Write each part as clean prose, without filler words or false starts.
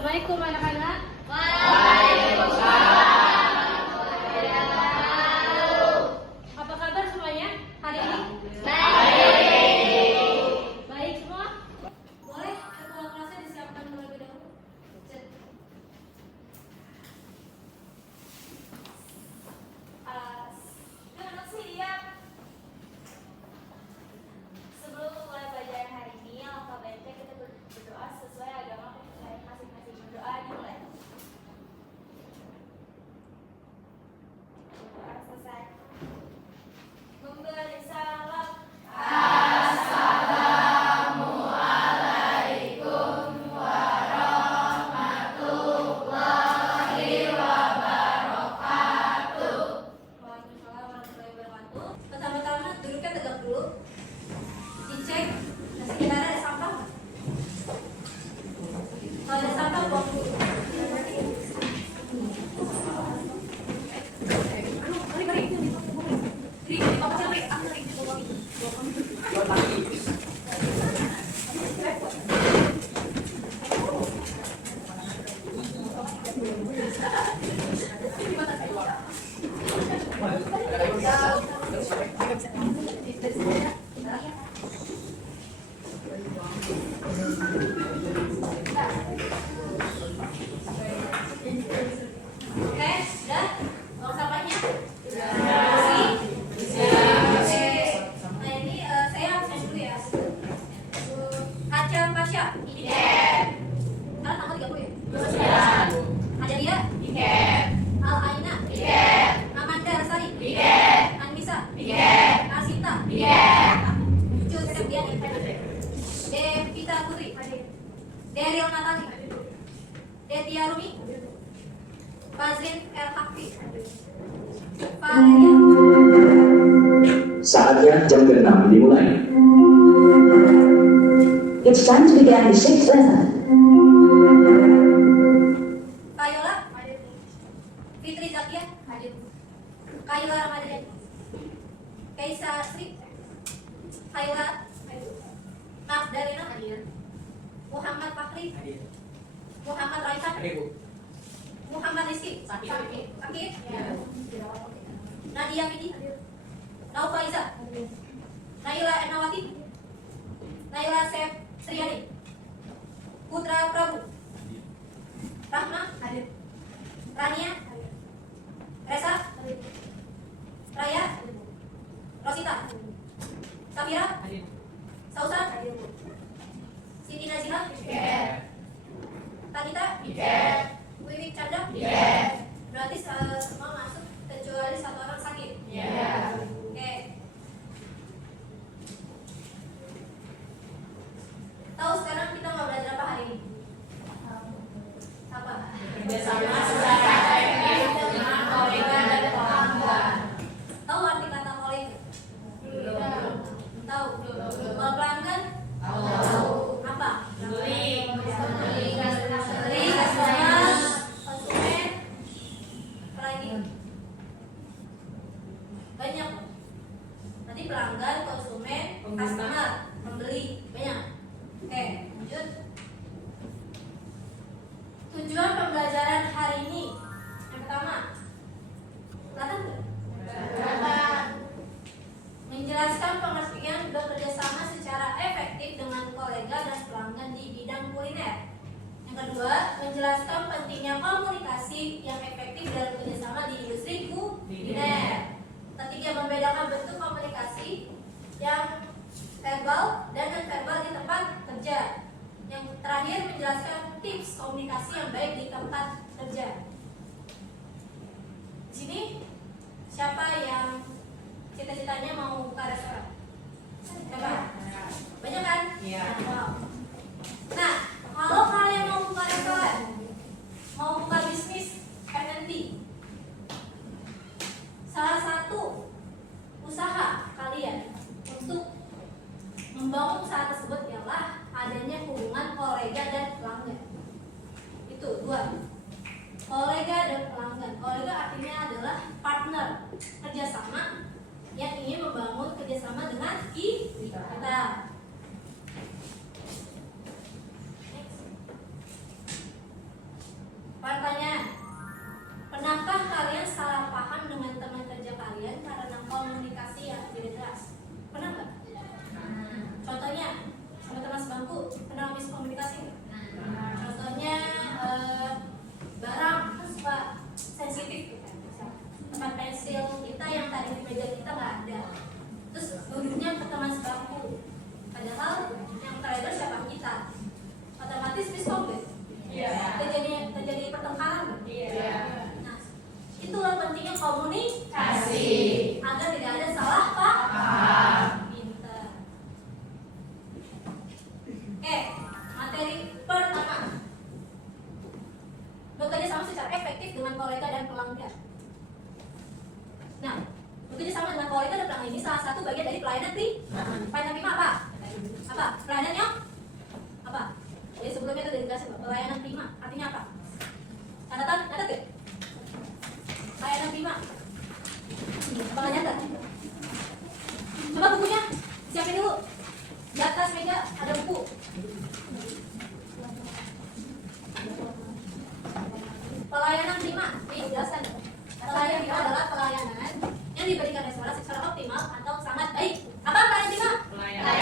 Assalamualaikum anak-anak. Apa kabar semuanya hari ini? Baik semua? Boleh ketua kelasnya disiapkan terlebih dahulu. Duduk siap. Sebelum mulai pelajaran hari ini, alangkah baiknya kita berdoa sesuai agama kepercayaan masing-masing. Berdoa dimulai. Berdoa selesai. Memberi salam. Waalaikumsalam warahmatullahi wabarakatuh. Pertama-tama duduknya tegak dulu. Dicek di sekitar ada sampah. Kalau ada sampah buang dulu. Oke, sudah? Buang sampahnya? Bersih? Oke. Nah ini saya absen dulu ya. Kaca Pasha. Sekarang tanggal 30 ya? Ada dia? Al Aina? Amanda Rasari? Anissa? Asita? Jul Septiani? Devita Putri? Daryl Natali? Detia Rumi? Fazrin El Hakfi? Valeria? Saatnya jam ke-6 dimulai. It's time to begin the 6th lesson. Kayola? Fitri Zakia? Kayla Ramadhan? Kaisa Sri? Kayla? Magdalena? Muhammad Fakri? Muhammad Raihan? Muhammad Rizky? Sakit? Nadia Fidi? Naufaiza? Naila Ernawati? Naila Septriani? Putra Prabu? Rahma? Rania? Resa? Raya? Rosita? Safira? Sausa? Siti Nazihah? Tanita? Wiwik Chandra? Berarti semua masuk kecuali satu orang sakit. Oke. Tahu sekarang kita mau belajar apa hari ini? Apa? Tahu arti kata kolega? Tahu. Kalau pelanggan? Apa? Beli, customer, konsumen, apa lagi? Banyak. Nanti pelanggan, konsumen, customer, pembeli, banyak. Oke, lanjut. Tujuan pembelajaran hari ini yang pertama, kelihatan nggak? Menjelaskan pengertian bekerja sama secara efektif dengan kolega dan pelanggan di bidang kuliner. Yang kedua, menjelaskan pentingnya komunikasi yang efektif dalam kerjasama di industri kuliner. Ketiga, membedakan bentuk komunikasi yang verbal dan non-verbal di tempat kerja. Yang terakhir, menjelaskan tips komunikasi yang baik di tempat kerja. Di sini, siapa yang cita-citanya mau buka restoran? Siapa? Banyak kan? Wow. Nah, kalau kalian mau buka restoran, mau buka bisnis F&B, salah satu usaha kalian untuk membangun usaha tersebut ialah adanya hubungan kolega dan pelanggan. Itu dua. Kolega dan pelanggan. Kolega artinya adalah partner kerjasama yang ingin membangun kerjasama dengan kita. bangku pernah miskomunikasi nggak? Contohnya barang kan suka sensitif gitu. Tempat pensil kita yang tadi di meja kita nggak ada, terus duduknya ke teman sebangku, padahal yang trader siapa kita, otomatis miskom terjadi pertengkaran. Nah, itulah pentingnya komunikasi agar tidak ada salah paham. Pinter. Oke, materi pertama, bekerja sama secara efektif dengan kolega dan pelanggan. Nah, bekerja sama dengan kolega dan pelanggan ini salah satu bagian dari pelayanan prima apa? Pelayanannya apa? Jadi sebelumnya itu dikasih pelayanan prima artinya apa? Catat gak? Pelayanan prima. Apa nggak nyatat? Coba bukunya siapin dulu. Di atas meja ada buku. Pelayanan prima, ini jelaskan. Pelayanan prima adalah pelayanan yang diberikan restoran secara optimal atau sangat baik. Apa pelayanan prima? Pelayanan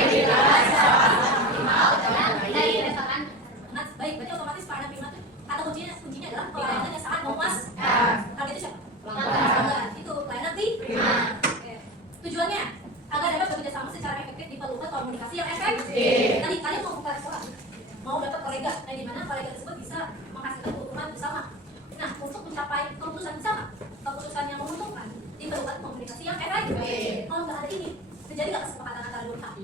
yang diberikan secara optimal dan baik. Restoran sangat baik. Berarti otomatis pelayanan prima itu kata kuncinya adalah pelayanan yang sangat memuaskan. Target itu siapa? Pelanggan. Itu pelayanan prima. Tujuannya agar dapat bekerja sama secara efektif diperlukan komunikasi yang efektif. Tadi kalian mau buka restoran, mau dapat kolega, dan di mana kolega tersebut bisa menghasilkan keuntungan bersama. Nah, untuk mencapai keputusan bersama, keputusan yang menguntungkan, diperlukan komunikasi yang efektif. Kalau nggak ada ini, terjadi nggak kesepakatan antara dua pihak?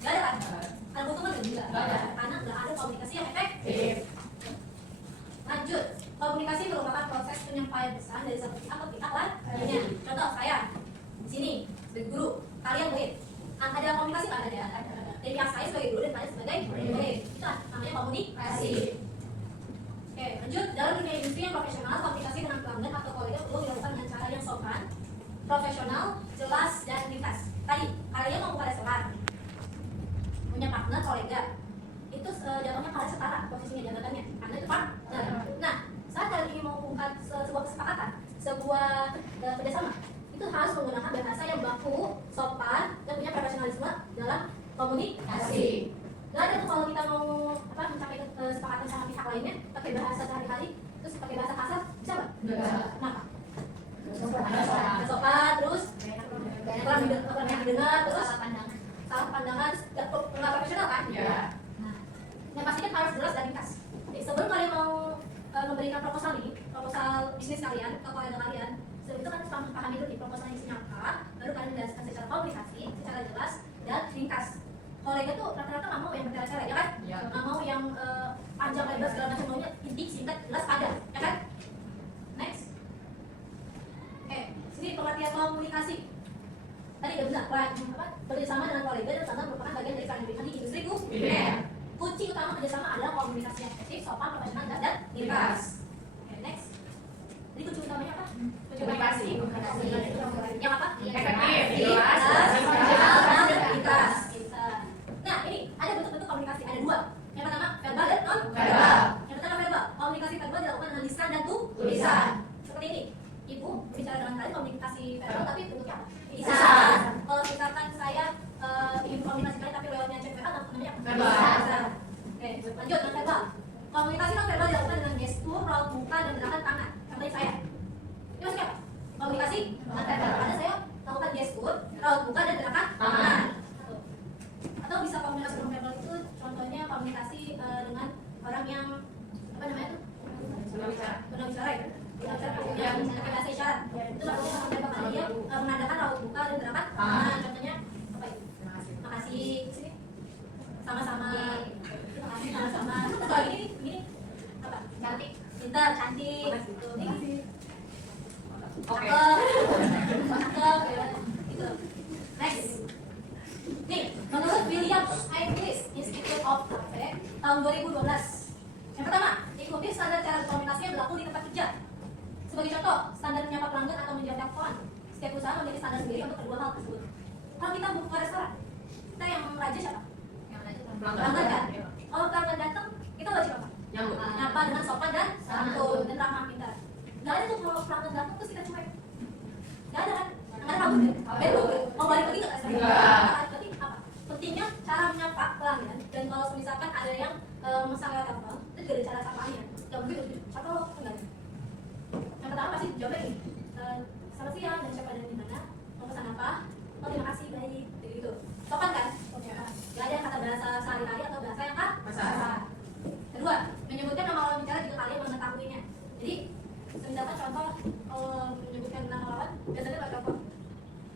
Nggak ada kan? Ada keuntungan nggak ada, karena nggak ada komunikasi yang efektif. Lanjut, komunikasi merupakan proses penyampaian pesan dari satu pihak ke pihak lainnya. Contoh saya di sini sebagai guru, kalian murid. Ada komunikasi nggak? Ada. Dari pihak saya sebagai guru dan kalian sebagai murid. Itu namanya komunikasi. Oke, lanjut. Dalam dunia industri yang profesional, komunikasi dengan pelanggan atau kolega perlu dilakukan dengan cara yang sopan, profesional, jelas, dan ringkas. Tadi, kalian mau buka restoran, punya partner kolega, itu jatuhnya kalian setara posisinya jabatannya, karena itu partner. Nah, saat kalian ingin mau buka sebuah kesepakatan, sebuah kerjasama, itu harus menggunakan bahasa yang baku, sopan, dan punya profesionalisme dalam komunikasi. Gak ada tuh kalau kita mau mencapai kesepakatan sama pihak lainnya pakai bahasa sehari-hari, terus pakai bahasa kasar, bisa nggak? Kenapa? Nggak sopan, terus kurang didengar, terus salah pandangan, terus nggak profesional kan? Nah, pastinya harus jelas dan ringkas. Jadi, sebelum kalian mau memberikan proposal bisnis kalian ke kolega kalian, sebelum itu kan harus pahami dulu di proposal isinya apa, baru kalian menjelaskan secara komunikasi, secara jelas dan ringkas. Kolega tuh rata-rata nggak mau yang bertele-tele, ya kan? Nggak mau yang panjang lebar segala macam, maunya inti, singkat, jelas, padat, ya kan? Next. Sini pengertian komunikasi. Tadi udah benar, bekerjasama dengan kolega dan pelanggan merupakan bagian dari pelayanan di industri kuliner. Kunci utama kerjasama adalah komunikasi yang efektif, sopan, profesional, dan ringkas. Next. Jadi kunci utamanya apa? Komunikasi. Yang apa? Efektif, jelas, profesional, dan ringkas. Nah, ini ada bentuk-bentuk komunikasi, ada dua. Yang pertama verbal dan non verbal. Yang pertama verbal, komunikasi verbal dilakukan dengan lisan dan tulisan. Seperti ini, ibu bicara dengan kalian komunikasi verbal tapi bentuknya apa? Lisan. Kalau misalkan saya ingin komunikasi kalian tapi lewatnya chat verbal, namanya verbal. Oke, lanjut non verbal. Komunikasi non verbal dilakukan dengan gestur, raut muka, dan gerakan tangan. Contohnya saya. Ini maksudnya apa? Komunikasi non verbal. Ada saya lakukan gestur, raut muka, dan gerakan tangan. Atau bisa komunikasi non verbal itu contohnya komunikasi dengan orang yang apa namanya tuh? Tunawicara ya? Yang pakai bahasa isyarat. Itu maksudnya non verbal karena dia menandakan raut muka dan gerakan tangan. Contohnya apa itu? Makasih, sini. Sama-sama. Makasih sama-sama. Kalau ini apa? Cantik, pintar, cantik. Gitu. Ini. Oke. Cakep, gitu. Next. Nih, menurut William English Institute of Cafe tahun 2012. Yang pertama, ikuti standar cara komunikasi yang berlaku di tempat kerja. Sebagai contoh, standar menyapa pelanggan atau menjawab telepon. Setiap usaha memiliki standar sendiri untuk kedua hal tersebut. Kalau kita buka restoran, kita yang raja siapa? Pelanggan kan? Kalau pelanggan datang, kita wajib apa? Nyapa dengan sopan dan santun dan ramah pintar. Gak ada tuh kalau pelanggan datang terus kita cuek. Gak ada kan? Ada kabut kan? Betul. Mau balik lagi nggak? Enggak. Berarti apa? Pentingnya cara menyapa pelanggan dan Dan kalau misalkan ada yang memesan lewat telepon, itu juga ada cara sapaannya. Gak mungkin siapa lo, enggak. Yang pertama pasti jawabnya gini, selamat siang dan siapa dan di mana, mau pesan apa? Oh terima kasih, baik, gitu. Sopan kan? Gak ada kata bahasa sehari-hari atau bahasa yang kasar. Kedua, menyebutkan nama lawan bicara jika kalian mengetahuinya. Jadi, misalkan contoh menyebutkan nama lawan, biasanya pakai apa?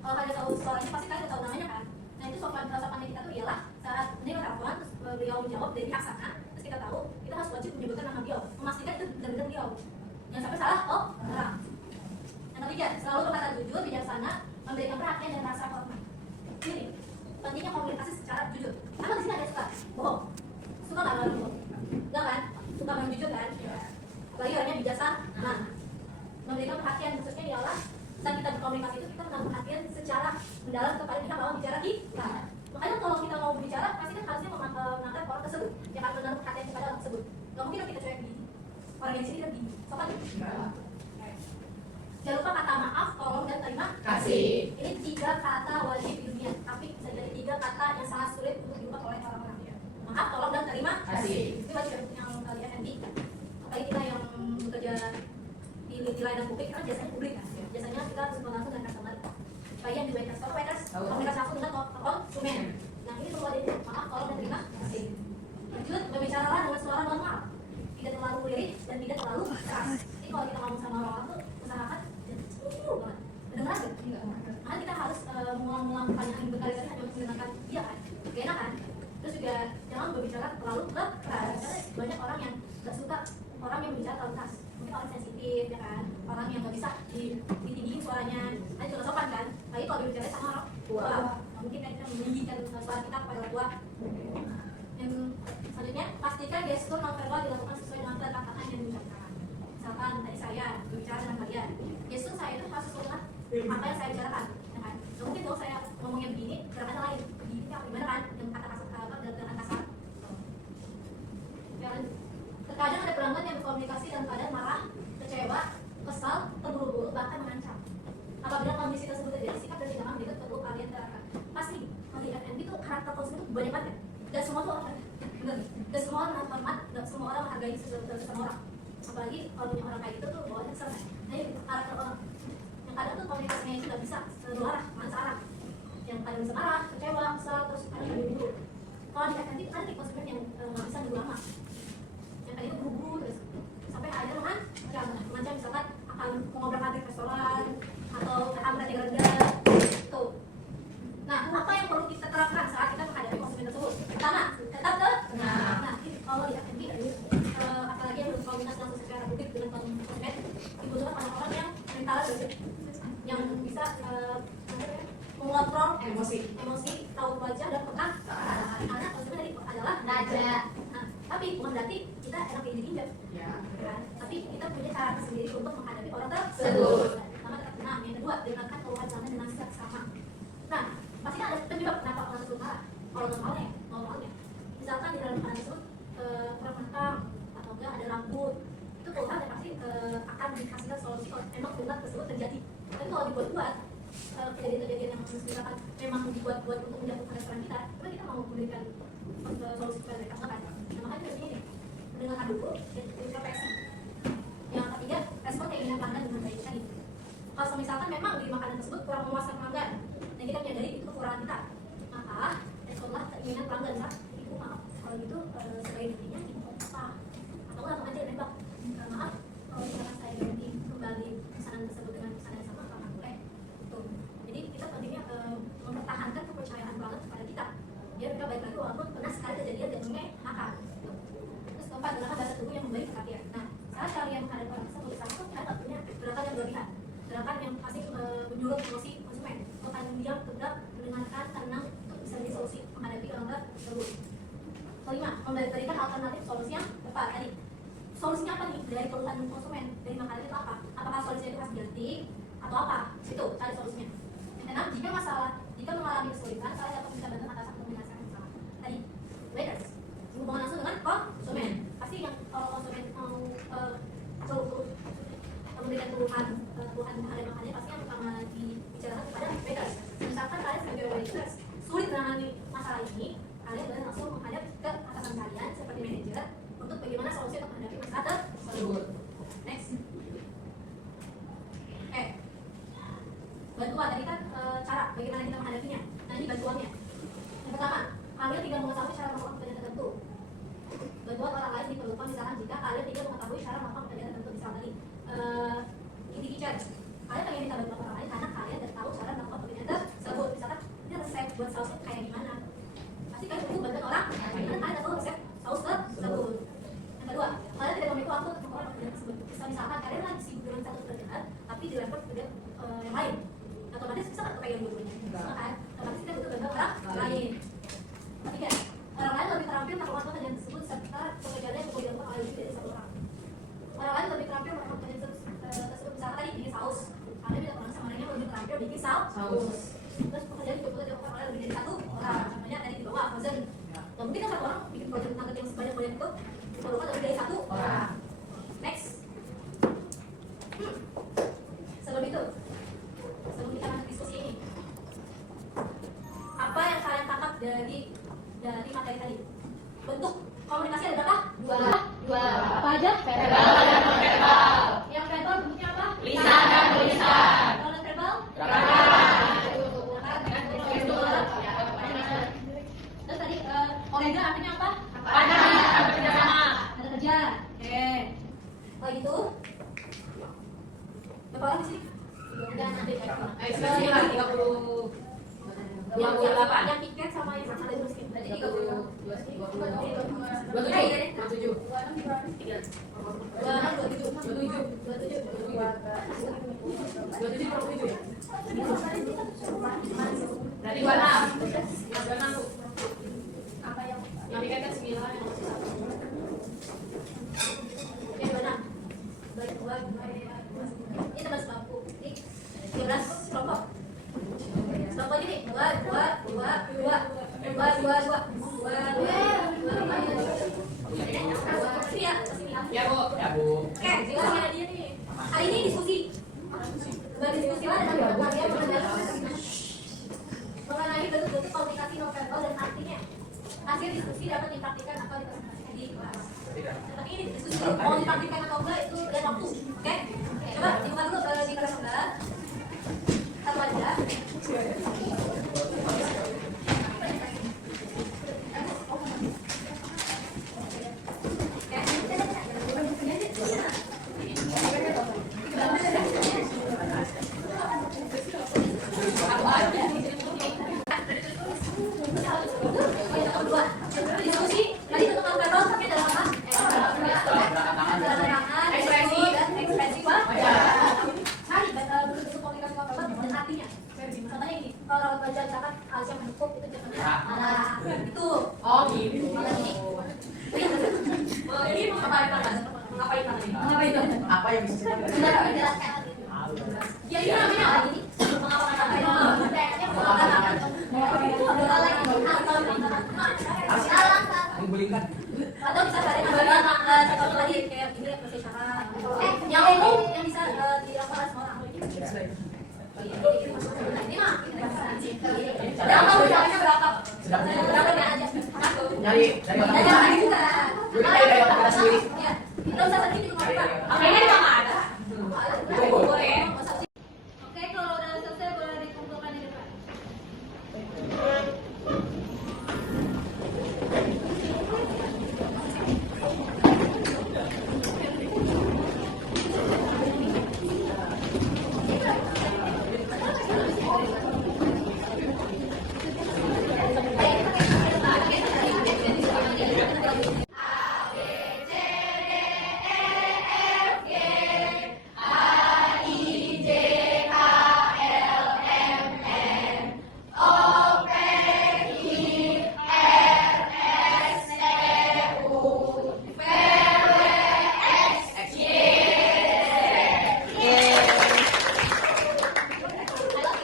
Kalau kalian tahu suaranya pasti kalian tahu namanya kan? Nah itu sopan kita tuh ialah saat ini telepon, terus beliau menjawab dari pihak sana, terus kita tahu kita harus wajib menyebutkan nama beliau, memastikan itu benar-benar beliau. Jangan sampai salah, oh salah. Yang ketiga, selalu berkata jujur, bijaksana, memberikan perhatian dan rasa hormat. Ini pentingnya komunikasi secara jujur. Karena di sini ada suka bohong, suka nggak orang bohong? Enggak kan? Suka orang jujur kan? Apalagi orangnya bijaksana. Nah, memberikan perhatian khususnya ialah saat kita berkomunikasi itu kita menaruh perhatian secara mendalam kepada pihak lawan bicara kita. Makanya kalau kita mau berbicara pasti kan harusnya menganggap orang tersebut yang akan menaruh perhatian kepada orang tersebut. Gak mungkin kita cuek begini. Orang yang di sini kan begini. Sopan? Jangan lupa kata maaf, tolong dan terima kasih. Ini 3 kata wajib di dunia, tapi bisa jadi 3 kata yang sangat sulit untuk diubah oleh orang-orang. Maaf, tolong dan terima kasih. Itu wajib yang kalian nanti. Apalagi kita yang bekerja di layanan publik kan biasanya publik kan. Biasanya kita harus langsung dengan customer. Bagian di waiters, kalau waiters komunikasi langsung dengan konsumen. Nah ini perlu ada maaf, tolong dan terima kasih. Lanjut, berbicaralah dengan suara normal, tidak terlalu lirik dan tidak terlalu keras. Jadi kalau kita ngomong sama orang tuh usahakan dengar aja. Karena kita harus mengulang-ulang pertanyaan berkali-kali hanya untuk mendengarkan dia kan, gak enak kan. Terus juga jangan berbicara terlalu keras. Karena banyak orang yang gak suka orang yang berbicara terlalu keras. Mungkin orang sensitif ya kan, orang yang gak bisa ditinggiin suaranya, kan juga sopan kan. Lagi kalau berbicara sama orang tua, mungkin kita meninggikan suara kita kepada orang tua. Yang selanjutnya, pastikan gestur nonverbal dilakukan sesuai dengan kata-kata yang diucapkan. Misalkan tadi saya berbicara dengan kalian, gestur saya itu harus sesuai dengan apa yang saya bicarakan, ya kan? Gak mungkin dong saya ngomongnya begini, gerakannya lain. Begini kan gimana kan? Dengan kata kasar, dengan kasar. Ya, terkadang ada pelanggan yang berkomunikasi dalam keadaan marah, kecewa, kesal, terburu-buru, bahkan mengancam. Apabila kondisi tersebut terjadi, sikap dan tindakan berikut perlu kalian terapkan. Pasti, kalau di F&B itu karakter konsumen itu banyak banget. Gak semua tuh orang, bener. Gak semua orang hormat, gak semua orang menghargai sesama orang. Apalagi kalau punya orang kayak gitu tuh bawahnya kesel kan. Nah ini karakter orang. Yang kadang tuh komunikasinya itu gak bisa dua arah, searah. Yang kadang bisa marah, kecewa, kesal, terus kadang buru-buru. Kalau di F&B itu ada nih konsumen yang gak bisa nunggu lama. Yang tadi itu buru-buru terus sampai akhirnya macam misalkan akan mengobrol ke restoran atau akan berarti rendah tuh. Nah apa yang perlu kita terapkan saat kita menghadapi konsumen tersebut? Pertama, tetap tenang. Nah kalau di F&B apalagi yang berkomunikasi langsung secara publik dengan konsumen, dibutuhkan orang-orang yang mentalnya bagus, yang bisa mengontrol emosi, tahu wajah dan peka. Karena konsumen tadi adalah raja. Nah, tapi bukan berarti kita enak diinjak, ya. Kan? Tapi kita punya cara sendiri untuk menghadapi orang tersebut. Pertama tetap tenang. Yang kedua, dengarkan keluhan pelanggan dengan seksama. Nah, pasti ada penyebab kenapa orang tersebut marah. Kalau normalnya, misalkan di dalam makanan tersebut kurang matang atau enggak ada rambut, itu keluhan yang pasti akan dikasihkan solusi kalau memang keluhan tersebut terjadi. Tapi kalau dibuat-buat kejadian-kejadian yang misalkan memang dibuat-buat untuk menjatuhkan restoran kita, karena kita mau memberikan solusi supaya mereka makan. Nah, makanya dari sini mendengarkan dulu dan introspeksi. Yang ketiga, respon keinginan pelanggan dengan baik tadi. Kalau misalkan memang di makanan tersebut kurang memuaskan pelanggan dan kita menyadari itu kekurangan kita, maka responlah keinginan pelanggan. Ibu maaf, kalau gitu sebagai intinya ibu apa? Atau langsung aja nembak. Maaf, kalau misalkan saya ganti kembali pesanan tersebut dengan pesanan yang sama, apakah boleh? Tuh. Jadi kita pentingnya mempertahankan kepercayaan pelanggan kepada kita. Biar mereka baik lagi walaupun pernah sekali kejadian dan mengenakan. Terus keempat, gunakan bahasa tubuh yang memberi perhatian. Nah, saat kalian menghadapi orang tersebut, satu kalian tak punya gerakan yang berlebihan, gerakan yang pasti menyuruh emosi konsumen. Bukan diam, tegak, mendengarkan, tenang, itu bisa jadi solusi menghadapi pelanggan tersebut. Kelima, memberikan alternatif solusi yang tepat. Tadi, solusinya apa nih dari keluhan konsumen dari makanan itu apa? Apakah solusinya itu harus ganti atau apa? Itu cari solusinya. Yang keenam, jika mengalami kesulitan, kalian dapat minta bantuan atasan untuk menyelesaikan masalah. Tadi, waiters, hubungan langsung dengan konsumen. Pasti yang kalau konsumen mau memberikan keluhan mengenai makanannya, pasti yang pertama dibicarakan kepada waiters. Misalkan kalian sebagai waiters sulit menangani masalah ini, kalian boleh langsung menghadap ke kelompok lebih dari satu orang. Next. Sebelum kita masuk diskusi ini, apa yang kalian tangkap dari materi tadi? Bentuk komunikasi ada berapa? Dua. Apa aja? Verbal dan non-verbal. Yang verbal bentuknya apa? Lisan dan tulisan. Kalau non-verbal? Terus tadi kolega artinya apa? Pandangan bekerja sama. Ada kerja. Oke. Oh gitu. Berapa orang di sini? Enggak nanti. Ekspresi 30. 28. Yang tiket sama yang sama ada terus. Berarti 30. 27. 27. Berarti 26. Apa yang Yang dikatakan 9. Oke, mana? Baik, ini teman sebangku. Ini 13 kelompok. Kelompok ini 2. Ya, Bu. Oke, silakan ada dia nih. Hari ini diskusi. Diskusi lah dengan mengenai bentuk-bentuk komunikasi non-verbal dan artinya. Hasil diskusi dapat dipraktikkan atau dipresentasikan di kelas. Tapi ini diskusi mau dipraktikkan atau enggak itu lihat waktu. Oke? Coba dibuka dulu di kelas sebelah. Satu aja. Diskusi tadi tentang verbal tapi dalam apa? Ekspresi dan ekspresi apa? Mari bentuk komunikasi verbal dan artinya. Contohnya ini, kalau rawat wajah misalkan alis yang menekuk itu jangan itu. Oh, gitu. Ini ngapain banget? Ngapain banget? Apa yang bisa kita Sudah dijelaskan. Ya ini namanya apa ini? menggulingkan? Atau bisa cari bagian contoh tadi kayak ini masih syarat. Yang umum yang bisa dilakukan semua orang. Ini mah. Berapa ucapannya berapa? Berapa aja? Dari juga. dari otak kita sendiri. Ya. Tidak usah sedikit juga apa. Ini memang ada. Boleh. Oke, kalau udah selesai boleh dikumpulkan di depan.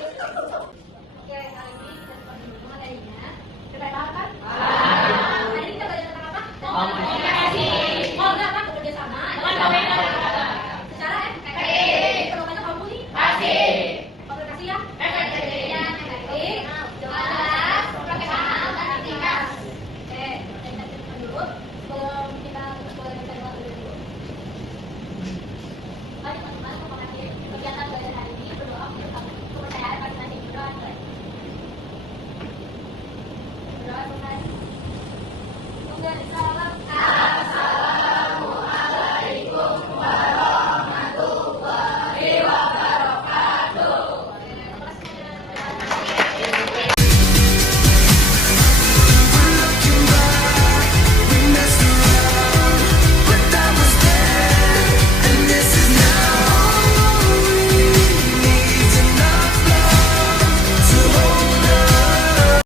Oke, kali ini kita menunggu materinya. Kita paham kan? Hari ini kita belajar tentang apa? Komunikasi. Oh, enggak apa? Bekerja sama. Secara kelompoknya komunikasi. Komunikasi ya? Ya, baik. Jelas, profesional, dan singkat. Oke, kita tutup dulu. Sebelum kita boleh kita dulu. Mari teman-teman menghormati kegiatan belajar hari ini. Berdoa untuk kepercayaan bagi nanti berdoa. Berdoa Tuhan. Semoga insya Allah